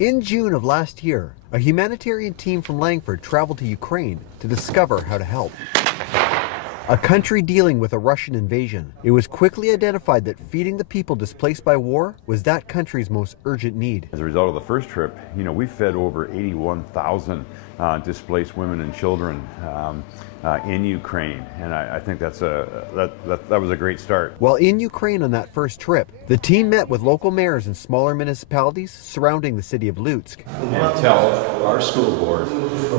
In June of last year, a humanitarian team from Langford traveled to Ukraine to discover how to help. A country dealing with a Russian invasion, it was quickly identified that feeding the people displaced by war was that country's most urgent need. As a result of the first trip, we fed over 81,000 displaced women and children in Ukraine, and I think that was a great start. While in Ukraine on that first trip, the team met with local mayors in smaller municipalities surrounding the city of Lutsk. And tell our school board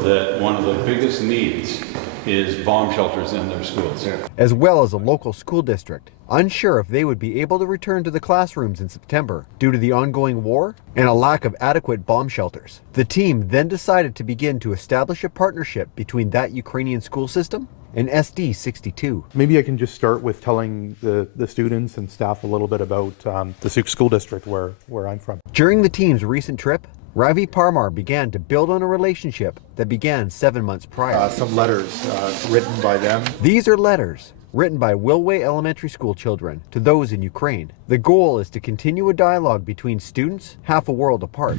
that one of the biggest needs is bomb shelters in their schools. As well as a local school district, unsure if they would be able to return to the classrooms in September due to the ongoing war and a lack of adequate bomb shelters. The team then decided to begin to establish a partnership between that Ukrainian school system and SD62. Maybe I can just start with telling the students and staff a little bit about the Sioux School District where I'm from. During the team's recent trip, Ravi Parmar began to build on a relationship that began 7 months prior. Some letters written by them. These are letters written by Wilway Elementary School children to those in Ukraine. The goal is to continue a dialogue between students half a world apart.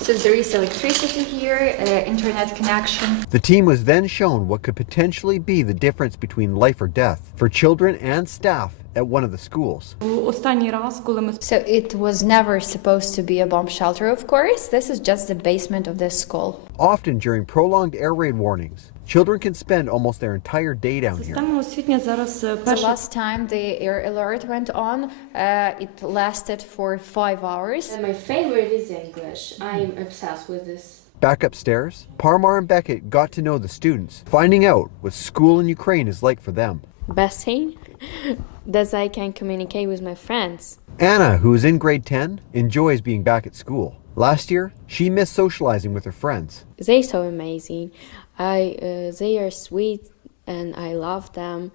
So there is electricity here, internet connection. The team was then shown what could potentially be the difference between life or death for children and staff at one of the schools. So it was never supposed to be a bomb shelter, of course. This is just the basement of this school. Often during prolonged air raid warnings, children can spend almost their entire day down here. The last time the air alert went on, it lasted for 5 hours. My favorite is English. I'm obsessed with this. Back upstairs, Parmar and Beckett got to know the students, finding out what school in Ukraine is like for them. Best thing that I can communicate with my friends. Anna, who is in grade 10, enjoys being back at school. Last year, she missed socializing with her friends. They're so amazing. They are sweet and I love them.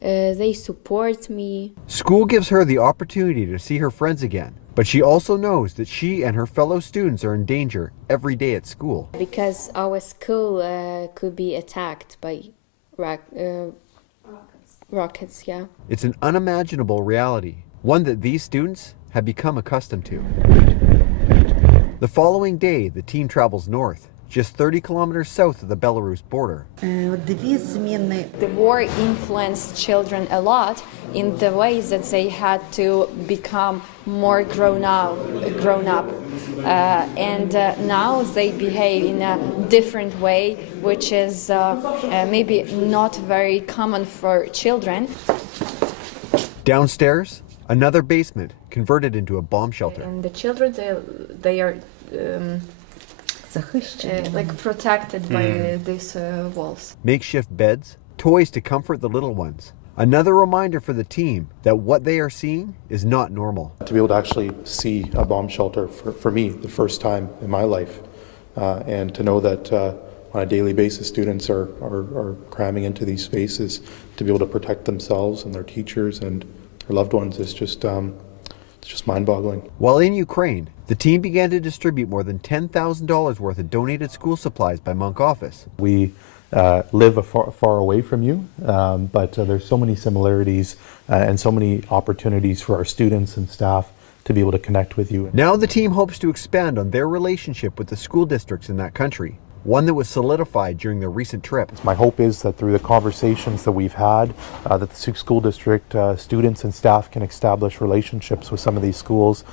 They support me. School gives her the opportunity to see her friends again, but she also knows that she and her fellow students are in danger every day at school. Because our school could be attacked by rockets, yeah. It's an unimaginable reality, one that these students have become accustomed to. The following day, the team travels north, just 30 kilometers south of the Belarus border. The war influenced children a lot in the ways that they had to become more grown up. And now they behave in a different way, which is maybe not very common for children. Downstairs, another basement converted into a bomb shelter. And the children, they are like protected by these walls. Makeshift beds, toys to comfort the little ones. Another reminder for the team that what they are seeing is not normal. To be able to actually see a bomb shelter for me, the first time in my life, and to know that on a daily basis students are cramming into these spaces to be able to protect themselves and their teachers and their loved ones is just it's just mind-boggling. While in Ukraine, the team began to distribute more than $10,000 worth of donated school supplies by Monk Office. We live far away from you, but there's so many similarities and so many opportunities for our students and staff to be able to connect with you. Now the team hopes to expand on their relationship with the school districts in that country, one that was solidified during their recent trip. My hope is that through the conversations that we've had, that the Sioux School District students and staff can establish relationships with some of these schools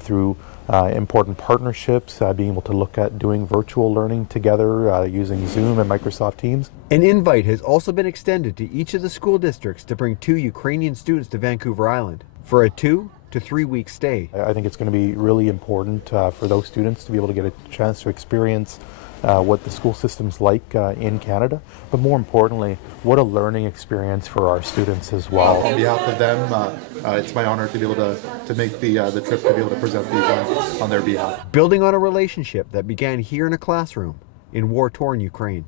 through important partnerships, being able to look at doing virtual learning together using Zoom and Microsoft Teams. An invite has also been extended to each of the school districts to bring 2 Ukrainian students to Vancouver Island for a 2 to 3 week stay. I think it's going to be really important for those students to be able to get a chance to experience what the school system's like in Canada, but more importantly, what a learning experience for our students as well. On behalf of them, it's my honor to be able to make the trip to be able to present the event on their behalf. Building on a relationship that began here in a classroom in war-torn Ukraine.